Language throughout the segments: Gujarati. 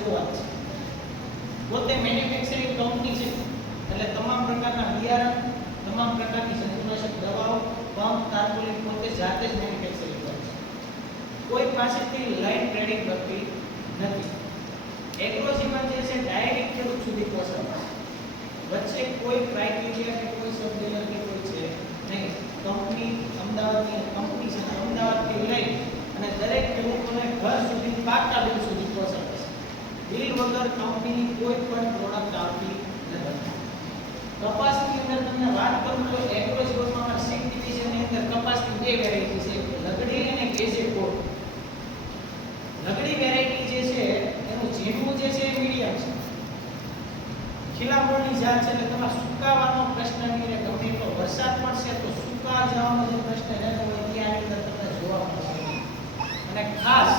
શરૂઆત છે. પોતે મેન્યુફેક્ચરિંગ કંપની છે એટલે તમામ પ્રકારના બિયારણ, તમામ પ્રકારની જંતુનાશક દવાઓ, પંપ, તાત્કાલિક પોતે જાતે જ મેન્યુફેક્ચરિંગ કરે છે. કોઈ પાસેથી લાઈન ટ્રેડિંગ કરતી નથી. એગ્રોજીવન જે છે ડાયરેક્ટ ખેડૂત સુધી પહોંચાડે છે. વચ્ચે કોઈ ક્રાઇટેરિયા કે કોઈ સબડીલર કે કોઈ છે નહીં. કંપની અમદાવાદની કંપની છે, અમદાવાદથી લઈ અને દરેક ખેડૂતોને ઘર સુધી પાકા બિલ સુધી પહોંચાડે છે. બિલ વગર કંપનીની કોઈ પણ પ્રોડક્ટ આવતી નથી. કપાસની અંદર તમને વાત કરું તો એગ્રોજીવનમાં સીડ ડિવિઝનની અંદર કપાસની બે વેરાયટી છે, લગડી અને કેજે કોડ. લગડી વેરાયટી જે છે એનું ઝીણું જે છે એ મીડિયમ છે. ખીલામણની જાત છે એટલે તમારે સુકાવાનો પ્રશ્ન નહીં રહે. ગમે એટલો વરસાદ પડશે તો સુકા જવાનો જે પ્રશ્ન રહેતો હોય ત્યાં અંદર તમને જોવા મળશે. અને ખાસ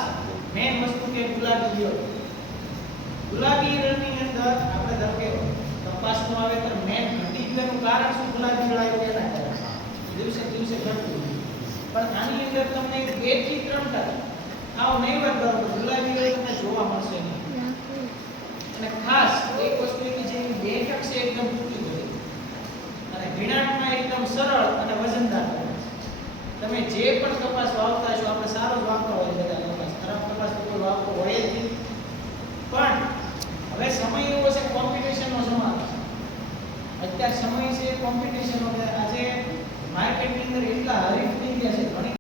મેઇન વસ્તુ કે ગુલાબી ઈયળ. ગુલાબી ઈયળની અંદર આપણે ધારો કે કપાસનું વાવેતર મેન ઘટી ગયું કારણ શું? ગુલાબી ઈયળ આવી તેના કારણે દિવસે દિવસે ઘટતું. પણ આની અંદર તમને 2 થી 3% આવ નહીવત બરોબર ગુલાબી ઈયળ તમને જોવા મળશે નહીં. અને ખાસ એક વસ્તુ કે જે બેઠક છે એકદમ ટૂંકી હોય અને વિણાટમાં એકદમ સરળ અને વજનદાર હોય. તમે જે પણ કપાસ વાવતા છો, આપણે સારો જ વાવતા હોય બધા કપાસ, ખરાબ કપાસ તો કોઈ વાવતો હોય જ નહીં. પણ હવે સમય એવો છે, કોમ્પિટિશનનો જમાનો છે. અત્યારે સમય છે કોમ્પિટિશનનો. આજે માર્કેટની અંદર એટલા હરીફ થઈ ગયા છે. ઘણી